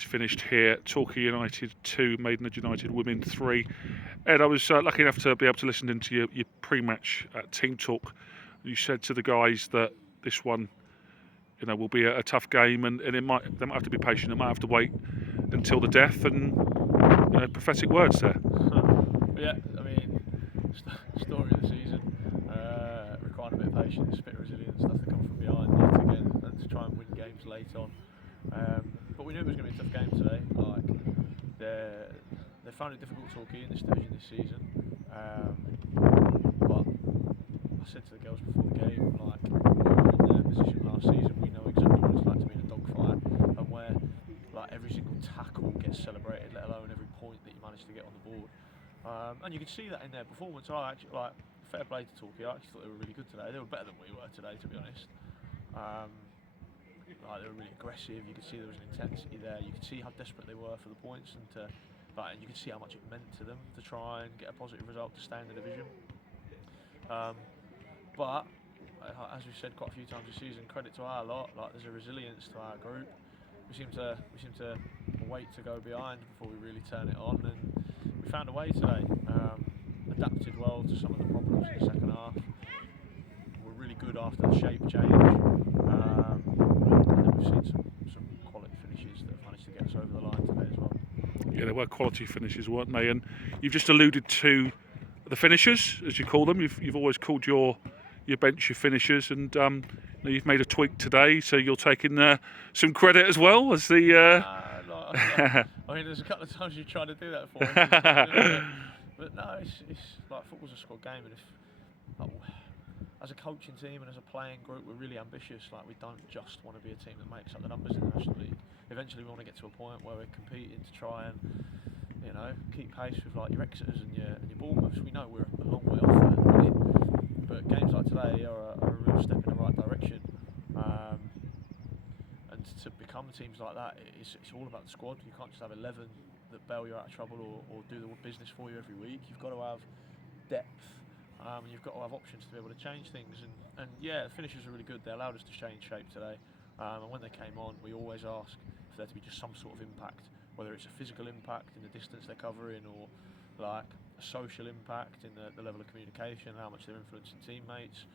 It's finished here. Torquay United 2, Maidenhead United Women 3. Ed, I was lucky enough to be able to listen into your pre-match team talk. You said to the guys that this one, will be a tough game, and they might have to be patient. They might have to wait until the death, and prophetic words there. Yeah, I mean, story of the season, requiring a bit of patience, a bit of resilience, stuff to come from behind yet again, and to try and win games late on. But we knew it was going to be a tough game today. Like, they found it difficult Torquay in this division this season. But I said to the girls before the game, like, we were in their position last season. We know exactly what it's like to be in a dogfight, and where like every single tackle gets celebrated, let alone every point that you manage to get on the board. And you could see that in their performance. I actually, like, fair play to Torquay. I actually thought they were really good today. They were better than we were today, to be honest. Like, they were really aggressive. You could see there was an intensity there. You could see how desperate they were for the points, and you could see how much it meant to them to try and get a positive result to stay in the division. But as we've said quite a few times this season, credit to our lot. Like, there's a resilience to our group. We seem to wait to go behind before we really turn it on, and we found a way today. Adapted well to some of the problems in the second half. We're really good after the shape change. And then we've seen some quality finishes that have managed to get us over the line today as well. Yeah, there were quality finishes, weren't they? And you've just alluded to the finishers, as you call them. You've always called your bench your finishers, and you've made a tweak today, so you're taking some credit as well as the. I mean, there's a couple of times you tried to do that for me, but no, it's like football's a squad game, and if like, as a coaching team and as a playing group, we're really ambitious. Like, we don't just want to be a team that makes up the numbers in the National League. Eventually, we want to get to a point where we're competing to try and keep pace with like your Exeters and your Bournemouths. We know we're a long way off that at the minute, but games like today are a real step in the right direction. And to become teams like that, it's all about the squad. You can't just have 11 that bail you out of trouble or do the business for you every week. You've got to have depth, and you've got to have options to be able to change things. And yeah, the finishers are really good. They allowed us to change shape today. And when they came on, we always ask for there to be just some sort of impact, whether it's a physical impact in the distance they're covering, or like a social impact in the level of communication, how much they're influencing teammates,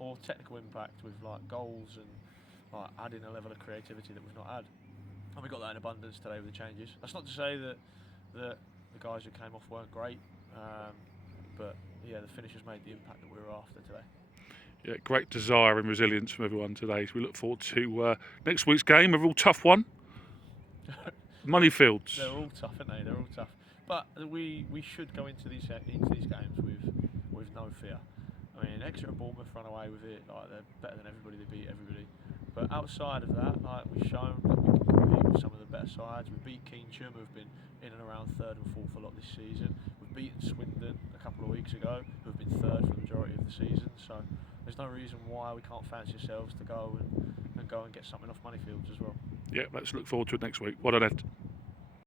or technical impact with like goals and like adding a level of creativity that we've not had. And we got that in abundance today with the changes. That's not to say that the guys who came off weren't great, but yeah, the finishers made the impact that we were after today. Yeah, great desire and resilience from everyone today. So we look forward to next week's game, a real tough one. Moneyfields. They're all tough, aren't they? They're all tough. But we should go into these games with no fear. I mean, Exeter and Bournemouth run away with it. Like, they're better than everybody. They beat everybody. But outside of that, like, we've shown that we can compete with some of the better sides. We beat Keynsham, who've been in and around third and fourth a lot this season. We've beaten Swindon a couple of weeks ago, who've been third for the majority of the season. So there's no reason why we can't fancy ourselves to go and get something off Moneyfields as well. Yeah, let's look forward to it next week. Well done, Ed.